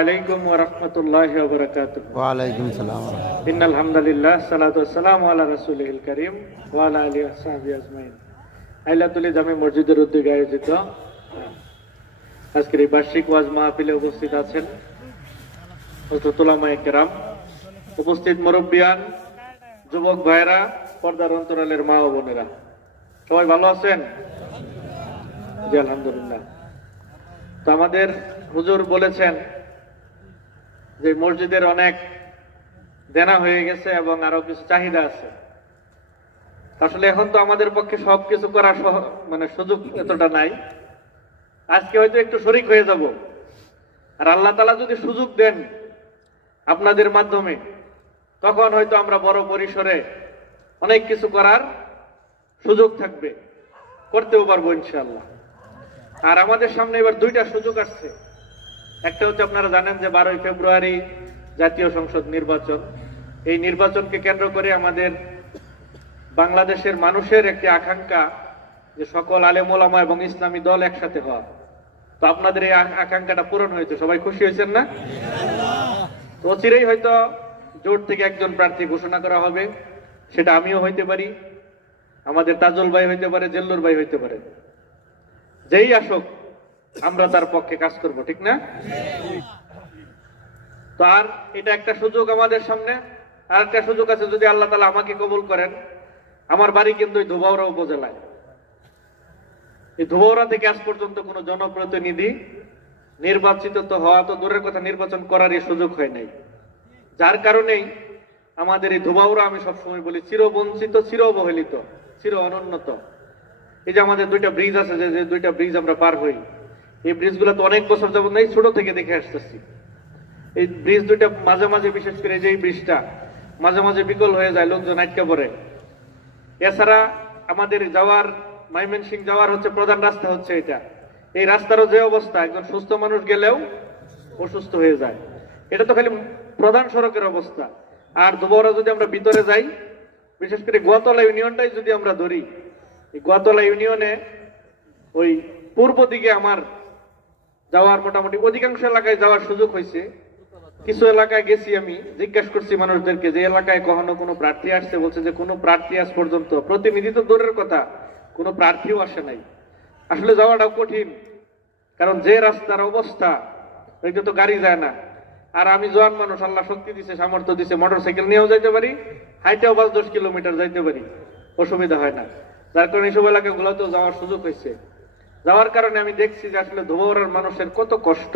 আলাইকুম ওয়া রাহমাতুল্লাহি ওয়া বারাকাতুহু। ওয়া আলাইকুম সালাম। ইন্নাল হামদুলিল্লাহ সালাতু ওয়াসসালামু আলা রাসূলিল কারীম ওয়া আলা আলিহি ওয়া সাহবিহি আজমাইন। আইলাতুল জামে মসজিদের উদ্যোগে আয়োজিত আজকের এই বার্ষিক ওয়াজ মাহফিলে উপস্থিত আছেন হযরত উলামায়ে কেরাম, উপস্থিত মুরব্বিয়ান, যুবক ভাইরা, পর্দার অন্তরালের মা ও বোনেরা, সবাই ভালো আছেন? জি আলহামদুলিল্লাহ। তো আমাদের হুজুর বলেছেন যে মসজিদের অনেক দেনা হয়ে গেছে এবং আরো কিছু চাহিদা আছে। আসলে এখন তো আমাদের পক্ষে সবকিছু করার সুযোগ এতটা নাই। আজকে হয়তো একটু শরীক হয়ে যাব, আর আল্লাহ তাআলা যদি সুযোগ দেন আপনাদের মাধ্যমে, তখন হয়তো আমরা বড় পরিসরে অনেক কিছু করার সুযোগ থাকবে, করতেও পারবো ইনশাআল্লাহ। আর আমাদের সামনে এবার দুইটা সুযোগ আসছে। একটা হচ্ছে, আপনারা জানেন যে 12ই ফেব্রুয়ারি জাতীয় সংসদ নির্বাচন। এই নির্বাচনকে কেন্দ্র করে আমাদের বাংলাদেশের মানুষের একটি আকাঙ্ক্ষা যে সকল আলেম ওলামা এবং ইসলামী দল একসাথে হওয়া। তো আপনাদের এই আকাঙ্ক্ষাটা পূরণ হয়েছে, সবাই খুশি হয়েছেন না? তো অচিরেই হয়তো জোট থেকে একজন প্রার্থী ঘোষণা করা হবে। সেটা আমিও হইতে পারি, আমাদের তাজুল ভাই হইতে পারে, জেল্লুর ভাই হইতে পারে। যেই আসুক আমরা তার পক্ষে কাজ করব, ঠিক না? তো আর এটা একটা সুযোগ আমাদের সামনে। আর একটা সুযোগ আছে, যদি আল্লাহ তাআলা আমাকে কবুল করেন। আমার বাড়ি কিন্তু এই ধোবাউড়া উপজেলায়। এই ধোবাউড়া থেকে আজ পর্যন্ত কোনো জনপ্রতিনিধি নির্বাচিত তো হওয়া তো দূরের কথা, নির্বাচন করারই সুযোগ হয় নাই। যার কারণেই আমাদের এই ধোবাউড়া, আমি সবসময় বলি, চিরবঞ্চিত, চির অবহেলিত, চির অনুন্নত। এই যে আমাদের দুইটা ব্রিজ আছে, যে দুইটা ব্রিজ আমরা পার হই, এই ব্রিজগুলো তো অনেক বছর যাবত নাই, ছোট থেকে দেখে আসতেছি। এই ব্রিজ দুইটা মাঝে মাঝে, বিশেষ করে যে এই ব্রিজটা মাঝে মাঝে বিকল হয়ে যায়, লোকজন আটকে পড়ে। এছাড়া আমাদের যাওয়ার, ময়মনসিংহ যাওয়ার হচ্ছে প্রধান রাস্তা হচ্ছে এটা। এই রাস্তারও যে অবস্থা, একজন সুস্থ মানুষ গেলেও অসুস্থ হয়ে যায়। এটা তো খালি প্রধান সড়কের অবস্থা। আর ধোবাউড়া যদি আমরা ভিতরে যাই, বিশেষ করে গোয়াতলা ইউনিয়নটাই যদি আমরা ধরি, এই গোয়াতলা ইউনিয়নে ওই পূর্ব দিকে আমার যাওয়ার, মোটামুটি অধিকাংশ এলাকায় যাওয়ার সুযোগ হয়েছে। কিছু এলাকায় গেছি, আমি জিজ্ঞাসা করছি মানুষদেরকে যে এলাকায় কখনো কোনো প্রার্থী আসছে, বলছে যে কোনো প্রার্থী আজ পর্যন্ত, প্রতিনিধি তো দূরের কথা, কোনো প্রার্থীও আসে নাই। আসলে যাওয়াটাও কঠিন, কারণ যে রাস্তার অবস্থা, ওইটা তো গাড়ি যায় না। আর আমি জোয়ান মানুষ, আল্লাহ শক্তি দিছে, সামর্থ্য দিছে, মোটরসাইকেল নিয়েও যাইতে পারি, হাইটেও 5-10 কিলোমিটার যাইতে পারি, অসুবিধা হয় না। যার কারণে এইসব এলাকাগুলোতেও যাওয়ার সুযোগ হয়েছে। যাওয়ার কারণে আমি দেখছি যে আসলে ধোবাউড়ার মানুষের কত কষ্ট।